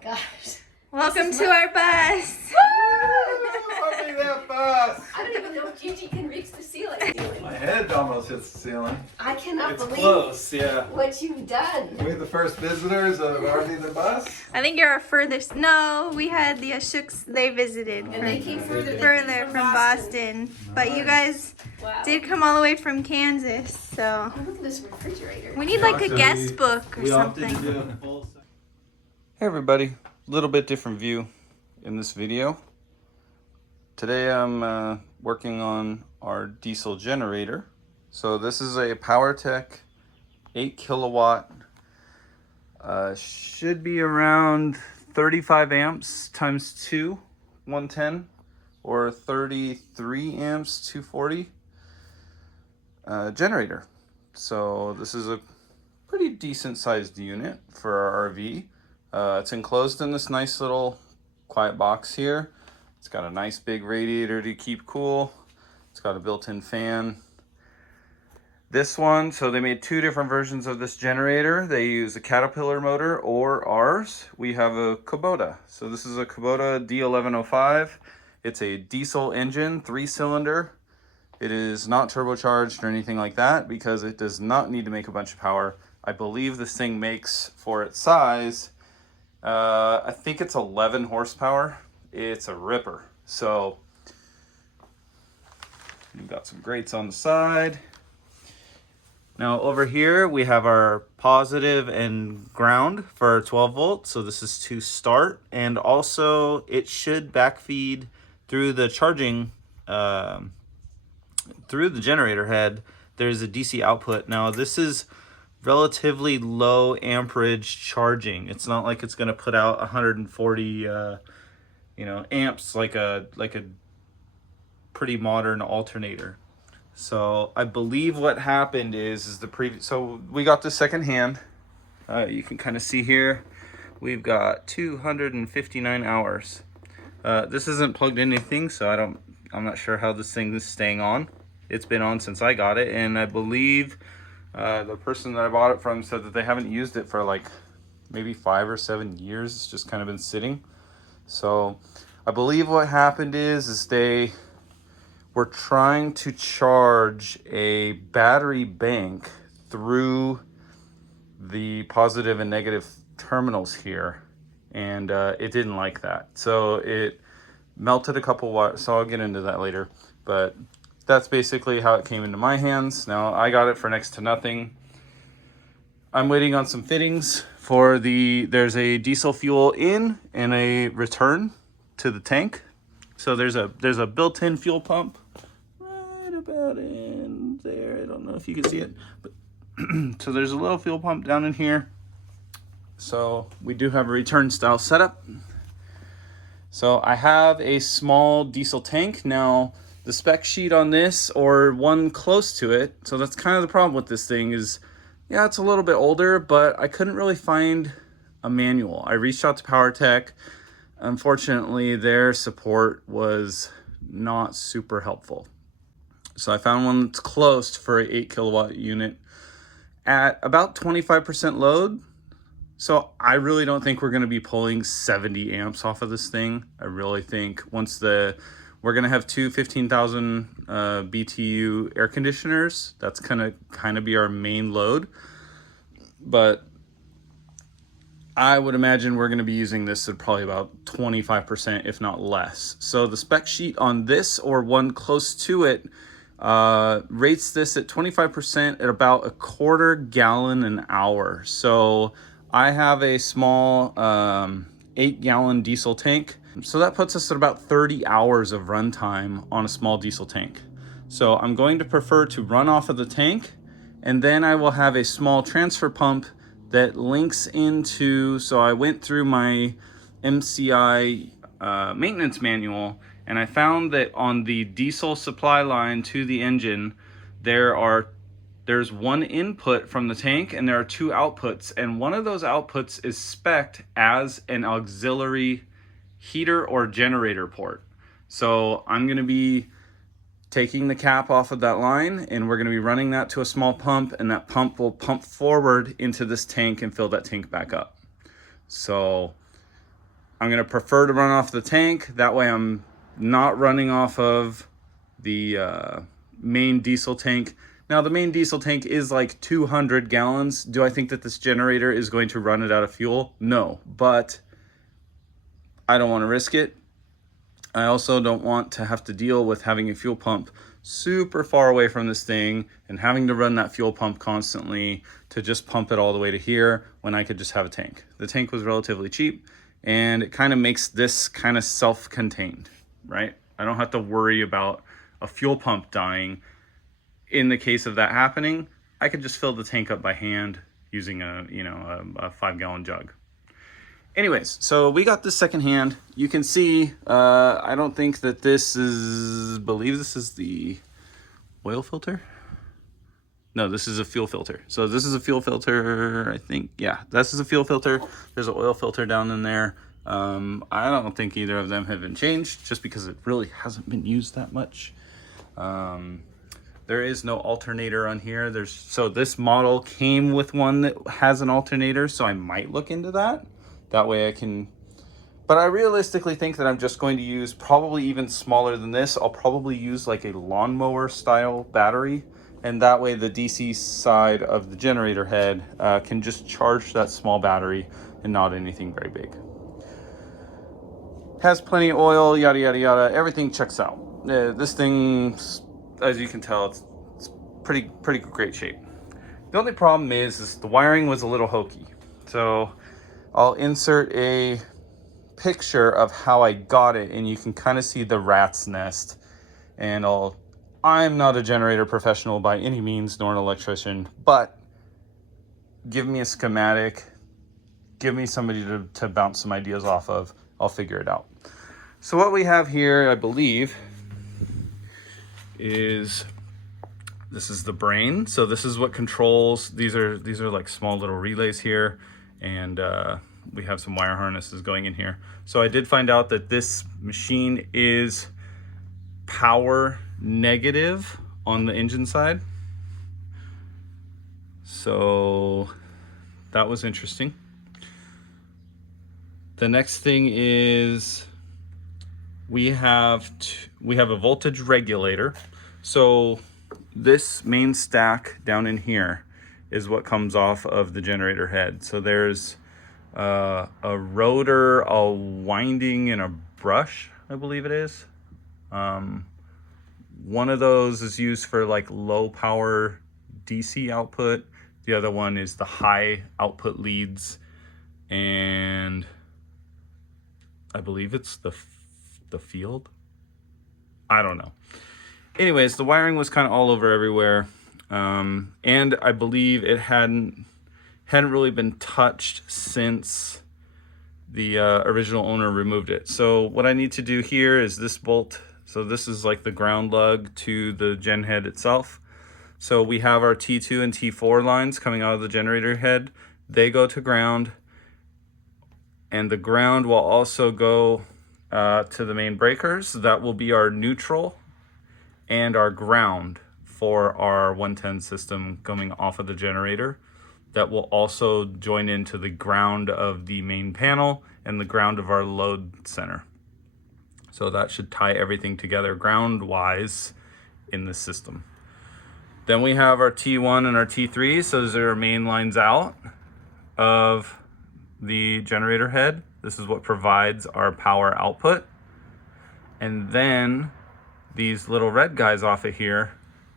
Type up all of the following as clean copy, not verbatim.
gosh. Welcome to our bus. Look at that bus. I don't even know if Gigi can reach the ceiling. My head almost hits the ceiling. I cannot It's believe close, yeah. what you've done. We're the first visitors of RV the bus. I think you're our furthest. No, we had the Ashooks. They visited And they came further, further from Boston. But you guys Wow. did come all the way from Kansas, so Oh, look at this refrigerator. we need like a guest book or We opted to something. do a full. Hey everybody, a little bit different view in this video. Today I'm working on our diesel generator. So this is a PowerTech 8 kilowatt. Should be around 35 amps times 2, 110, or 33 amps, 240 generator. So this is a pretty decent sized unit for our RV. It's enclosed in this nice little quiet box here. It's got a nice big radiator to keep cool. It's got a built-in fan. This one, so they made two different versions of this generator. They use a Caterpillar motor or ours. We have a Kubota. So this is a Kubota D1105. It's a diesel engine, 3-cylinder. It is not turbocharged or anything like that because it does not need to make a bunch of power. I believe this thing makes, for its size, I think it's 11 horsepower. It's a ripper. So you've got some grates on the side. Now over here we have our positive and ground for our 12 volts. So this is to start, and also it should backfeed through the charging, through the generator head. There's a DC output. Now this is relatively low amperage charging. It's not like it's going to put out 140 amps like a pretty modern alternator. So I believe what happened is the previous, so we got this second hand. You can kind of see here we've got 259 hours. This isn't plugged in anything, so I'm not sure how this thing is staying on. It's been on since I got it, and I believe the person that I bought it from said that they haven't used it for like maybe 5 or 7 years. It's just kind of been sitting. So I believe what happened is they were trying to charge a battery bank through the positive and negative terminals here, and it didn't like that. So it melted a couple watts. So I'll get into that later, but that's basically how it came into my hands. Now I got it for next to nothing. I'm waiting on some fittings for there's a diesel fuel in and a return to the tank. So there's a built-in fuel pump right about in there. I don't know if you can see it, but so there's a little fuel pump down in here. So we do have a return style setup. So I have a small diesel tank. Now the spec sheet on this, or one close to it, so that's kind of the problem with this thing is, yeah, it's a little bit older, but I couldn't really find a manual. I reached out to PowerTech. Unfortunately, their support was not super helpful. So I found one that's close for an 8 kilowatt unit at about 25% load. So I really don't think we're going to be pulling 70 amps off of this thing. I really think we're going to have two 15,000 BTU air conditioners. That's going to kind of be our main load. But I would imagine we're going to be using this at probably about 25%, if not less. So the spec sheet on this, or one close to it, rates this at 25% at about 1/4 gallon an hour. So I have a small 8-gallon diesel tank. So that puts us at about 30 hours of runtime on a small diesel tank. So I'm going to prefer to run off of the tank, and then I will have a small transfer pump that links into, so I went through my MCI maintenance manual, and I found that on the diesel supply line to the engine, there's one input from the tank and there are two outputs, and one of those outputs is spec'd as an auxiliary heater or generator port. So I'm going to be taking the cap off of that line, and we're going to be running that to a small pump, and that pump will pump forward into this tank and fill that tank back up. So I'm going to prefer to run off the tank. That way I'm not running off of the main diesel tank. Now the main diesel tank is like 200 gallons. Do I think that this generator is going to run it out of fuel? No, but I don't want to risk it. I also don't want to have to deal with having a fuel pump super far away from this thing and having to run that fuel pump constantly to just pump it all the way to here when I could just have a tank. The tank was relatively cheap, and it kind of makes this kind of self-contained, right? I don't have to worry about a fuel pump dying. In the case of that happening, I could just fill the tank up by hand using a 5-gallon jug. Anyways, so we got this secondhand. You can see, I don't think that this is, believe this is the oil filter. No, this is a fuel filter. So this is a fuel filter, I think. Yeah, this is a fuel filter. There's an oil filter down in there. I don't think either of them have been changed just because it really hasn't been used that much. There is no alternator on here. So this model came with one that has an alternator, so I might look into that. That way I can, but I realistically think that I'm just going to use probably even smaller than this. I'll probably use like a lawnmower style battery, and that way the DC side of the generator head can just charge that small battery and not anything very big. Has plenty of oil, yada, yada, yada. Everything checks out. This thing, as you can tell, it's pretty great shape. The only problem is the wiring was a little hokey. So I'll insert a picture of how I got it, and you can kind of see the rat's nest. And I'm not a generator professional by any means, nor an electrician, but give me a schematic, give me somebody to bounce some ideas off of, I'll figure it out. So what we have here, I believe, is this is the brain. So this is what controls, these are like small little relays here. And we have some wire harnesses going in here. So I did find out that this machine is power negative on the engine side. So that was interesting. The next thing is we have a voltage regulator. So this main stack down in here is what comes off of the generator head. So there's a rotor, a winding, and a brush, I believe it is. One of those is used for like low power DC output. The other one is the high output leads, and I believe it's the field. I don't know. Anyways, the wiring was kind of all over everywhere. And I believe it hadn't really been touched since the original owner removed it. So what I need to do here is this bolt. So this is like the ground lug to the gen head itself. So we have our T2 and T4 lines coming out of the generator head. They go to ground, and the ground will also go to the main breakers. That will be our neutral and our ground for our 110 system coming off of the generator. That will also join into the ground of the main panel and the ground of our load center. So that should tie everything together ground-wise in the system. Then we have our T1 and our T3. So those are our main lines out of the generator head. This is what provides our power output. And then these little red guys off of here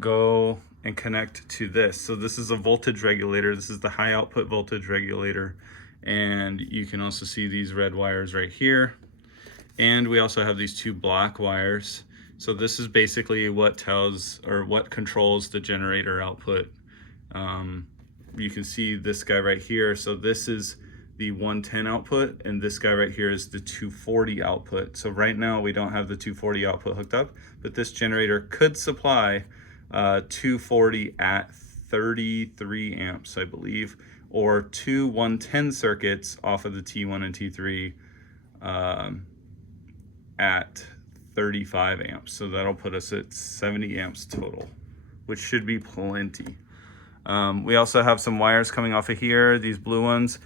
go and connect to this. So this is a voltage regulator. This is the high output voltage regulator. And you can also see these red wires right here. And we also have these two black wires. So this is basically what tells or what controls the generator output. You can see this guy right here. So this is the 110 output, and this guy right here is the 240 output. So right now we don't have the 240 output hooked up, but this generator could supply 240 at 33 amps, I believe, or two 110 circuits off of the T1 and T3 at 35 amps. So that'll put us at 70 amps total, which should be plenty. We also have some wires coming off of here, these blue ones.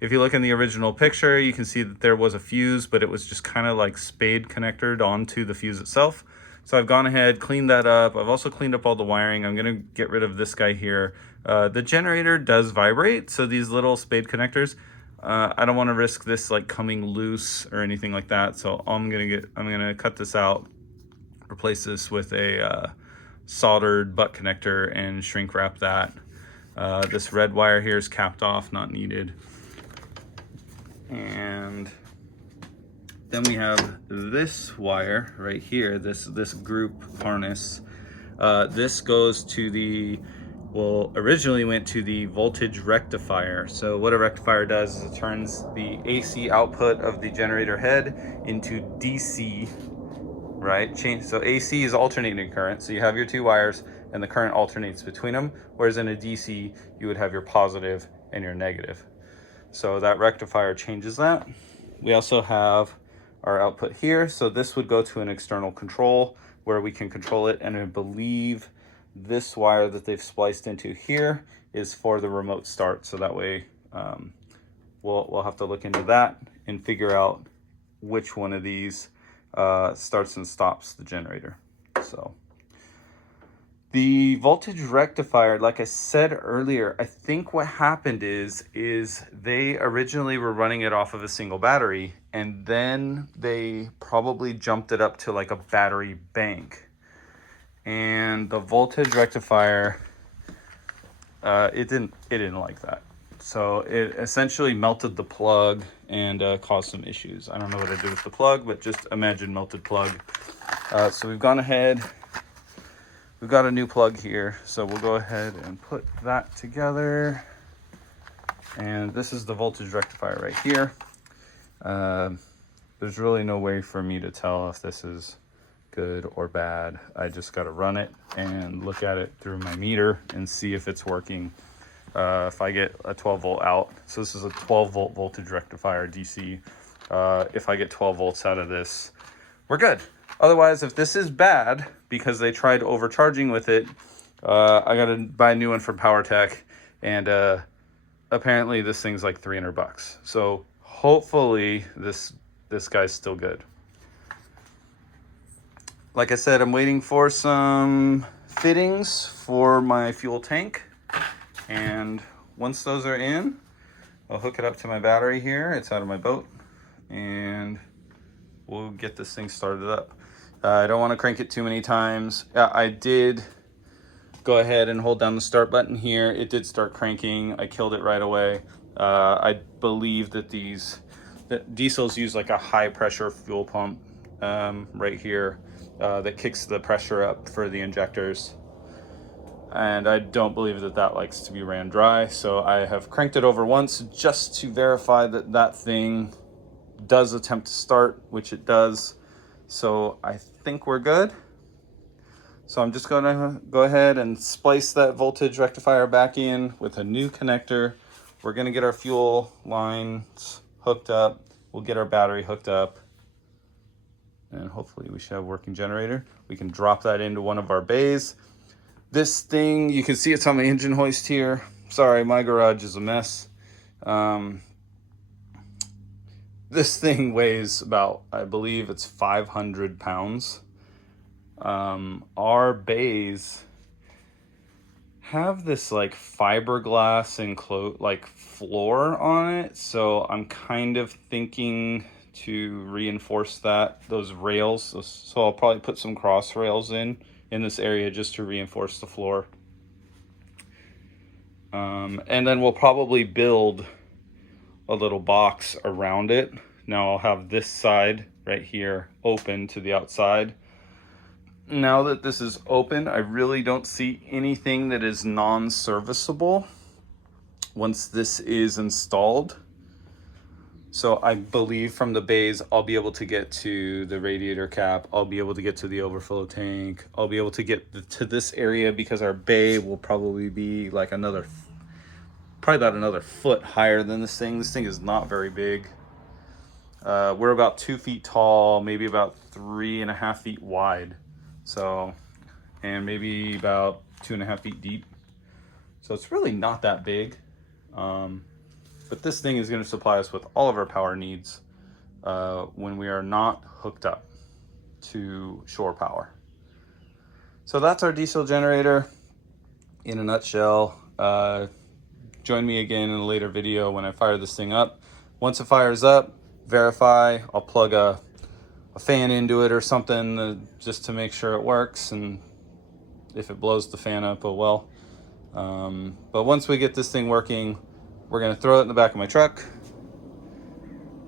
If you look in the original picture, you can see that there was a fuse, but it was just kind of like spade connectored onto the fuse itself. So I've gone ahead, cleaned that up. I've also cleaned up all the wiring. I'm gonna get rid of this guy here. The generator does vibrate, so these little spade connectors, I don't wanna risk this like coming loose or anything like that. So I'm gonna cut this out, replace this with a soldered butt connector and shrink wrap that. This red wire here is capped off, not needed. And then we have this wire right here, this group harness. This goes to the, well, originally went to the voltage rectifier. So what a rectifier does is it turns the AC output of the generator head into DC, right? So AC is alternating current. So you have your two wires and the current alternates between them. Whereas in a DC, you would have your positive and your negative. So that rectifier changes that. We also have our output here. So this would go to an external control where we can control it. And I believe this wire that they've spliced into here is for the remote start. So that way we'll have to look into that and figure out which one of these starts and stops the generator. So the voltage rectifier, like I said earlier, I think what happened is they originally were running it off of a single battery, and then they probably jumped it up to like a battery bank. And the voltage rectifier, it didn't like that. So it essentially melted the plug and caused some issues. I don't know what I did with the plug, but just imagine melted plug. So we've gone ahead. We've got a new plug here, so we'll go ahead and put that together. And this is the voltage rectifier right here. There's really no way for me to tell if this is good or bad. I just got to run it and look at it through my meter and see if it's working. If I get a 12 volt out, so this is a 12 volt voltage rectifier DC. If I get 12 volts out of this, we're good. Otherwise, if this is bad because they tried overcharging with it, I gotta buy a new one from PowerTech, and apparently this thing's like $300. So hopefully this guy's still good. Like I said, I'm waiting for some fittings for my fuel tank, and once those are in, I'll hook it up to my battery here. It's out of my boat, and we'll get this thing started up. I don't want to crank it too many times. I did go ahead and hold down the start button here. It did start cranking. I killed it right away. I believe that diesels use like a high pressure fuel pump right here that kicks the pressure up for the injectors. And I don't believe that likes to be ran dry. So I have cranked it over once just to verify that that thing does attempt to start, which it does. So I think we're good. So I'm just gonna go ahead and splice that voltage rectifier back in with a new connector. We're gonna get our fuel lines hooked up. We'll get our battery hooked up, and hopefully we should have a working generator. We can drop that into one of our bays. This thing, you can see it's on my engine hoist here. Sorry, my garage is a mess. This thing weighs about, I believe it's 500 pounds. Our bays have this like fiberglass enclosed like floor on it. So I'm kind of thinking to reinforce those rails. So I'll probably put some cross rails in this area just to reinforce the floor. And then we'll probably build a little box around it. Now I'll have this side right here open to the outside. Now that this is open, I really don't see anything that is non-serviceable once this is installed. So I believe from the bays, I'll be able to get to the radiator cap. I'll be able to get to the overflow tank. I'll be able to get to this area because our bay will probably be like probably about another foot higher than this thing. This thing is not very big. We're about 2 feet tall, maybe about 3.5 feet wide. So, and maybe about 2.5 feet deep. So it's really not that big. But this thing is going to supply us with all of our power needs when we are not hooked up to shore power. So that's our diesel generator in a nutshell. Join me again in a later video when I fire this thing up. Once it fires up, verify. I'll plug a fan into it or something just to make sure it works, and if it blows the fan up, oh well. But once we get this thing working, we're gonna throw it in the back of my truck.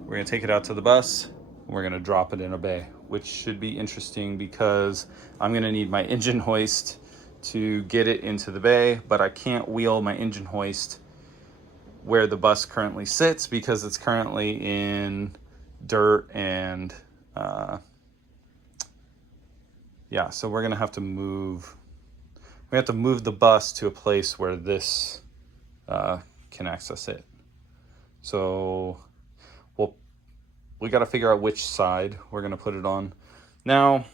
We're gonna take it out to the bus, and we're gonna drop it in a bay, which should be interesting because I'm gonna need my engine hoist to get it into the bay, but I can't wheel my engine hoist where the bus currently sits because it's currently in dirt and yeah, so we're gonna have to move. We have to move the bus to a place where this can access it. So we got to figure out which side we're going to put it on. Now,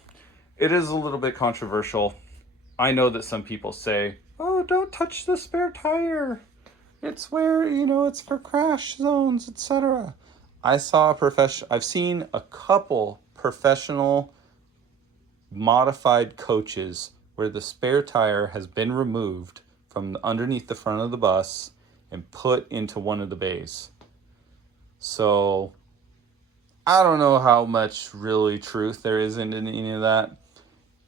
it is a little bit controversial. I know that some people say, oh, don't touch the spare tire. It's where, you know, it's for crash zones, etc. I've seen a couple professional modified coaches where the spare tire has been removed from underneath the front of the bus and put into one of the bays. So I don't know how much really truth there is in any of that.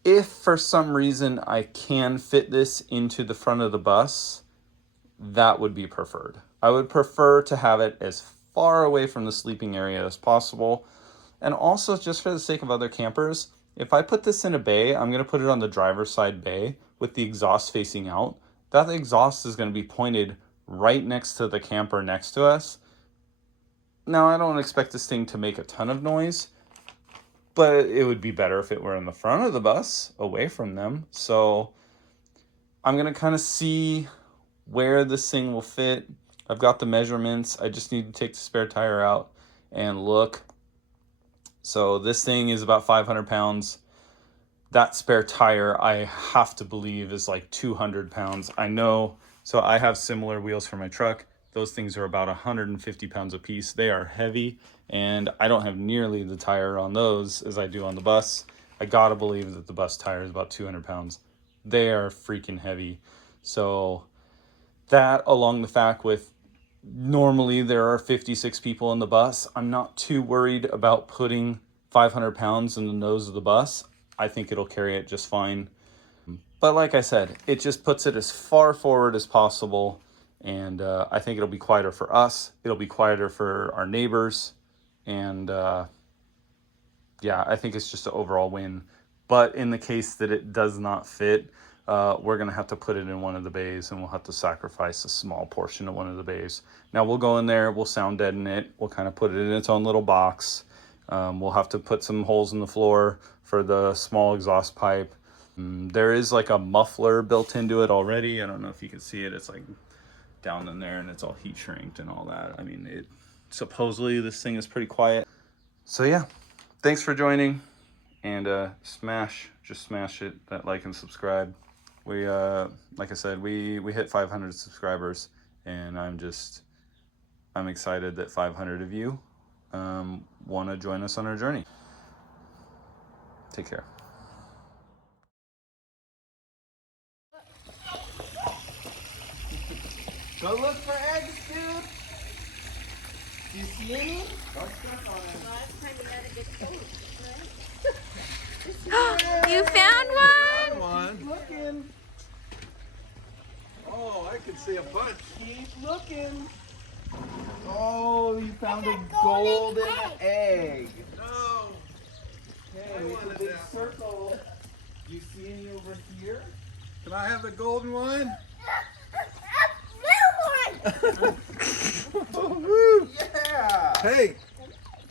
If for some reason I can fit this into the front of the bus, that would be preferred. I would prefer to have it as far away from the sleeping area as possible. And also, just for the sake of other campers, if I put this in a bay, I'm going to put it on the driver's side bay with the exhaust facing out. That exhaust is going to be pointed right next to the camper next to us. Now, I don't expect this thing to make a ton of noise, but it would be better if it were in the front of the bus, away from them. So I'm going to kind of see where this thing will fit. I've got the measurements. I just need to take the spare tire out and look. So this thing is about 500 pounds. That spare tire, I have to believe, is like 200 pounds. I know. So I have similar wheels for my truck. Those things are about 150 pounds a piece. They are heavy, and I don't have nearly the tire on those as I do on the bus. I gotta believe that the bus tire is about 200 pounds. They are freaking heavy. So that, along the fact with normally there are 56 people in the bus, I'm not too worried about putting 500 pounds in the nose of the bus. I think it'll carry it just fine. But like I said, it just puts it as far forward as possible. And I think it'll be quieter for us. It'll be quieter for our neighbors. And yeah, I think it's just an overall win. But in the case that it does not fit, we're going to have to put it in one of the bays, and we'll have to sacrifice a small portion of one of the bays. Now we'll go in there, we'll sound deaden it. We'll kind of put it in its own little box. We'll have to put some holes in the floor for the small exhaust pipe. There is like a muffler built into it already. I don't know if you can see it. It's like down in there, and it's all heat shrinked and all that. I mean, supposedly this thing is pretty quiet. So yeah, thanks for joining, and just smash it, that like and subscribe. We like I said, we hit 500 subscribers, and I'm excited that 500 of you want to join us on our journey. Take care. Go look for eggs, dude. Do you see any? Don't step on it. You found one? Keep looking. Oh, I can see a bunch. Keep looking. Oh, you found a golden egg. No. Okay, make a big circle. Do you see any over here? Can I have the golden one? Oh, woo. Yeah. Hey,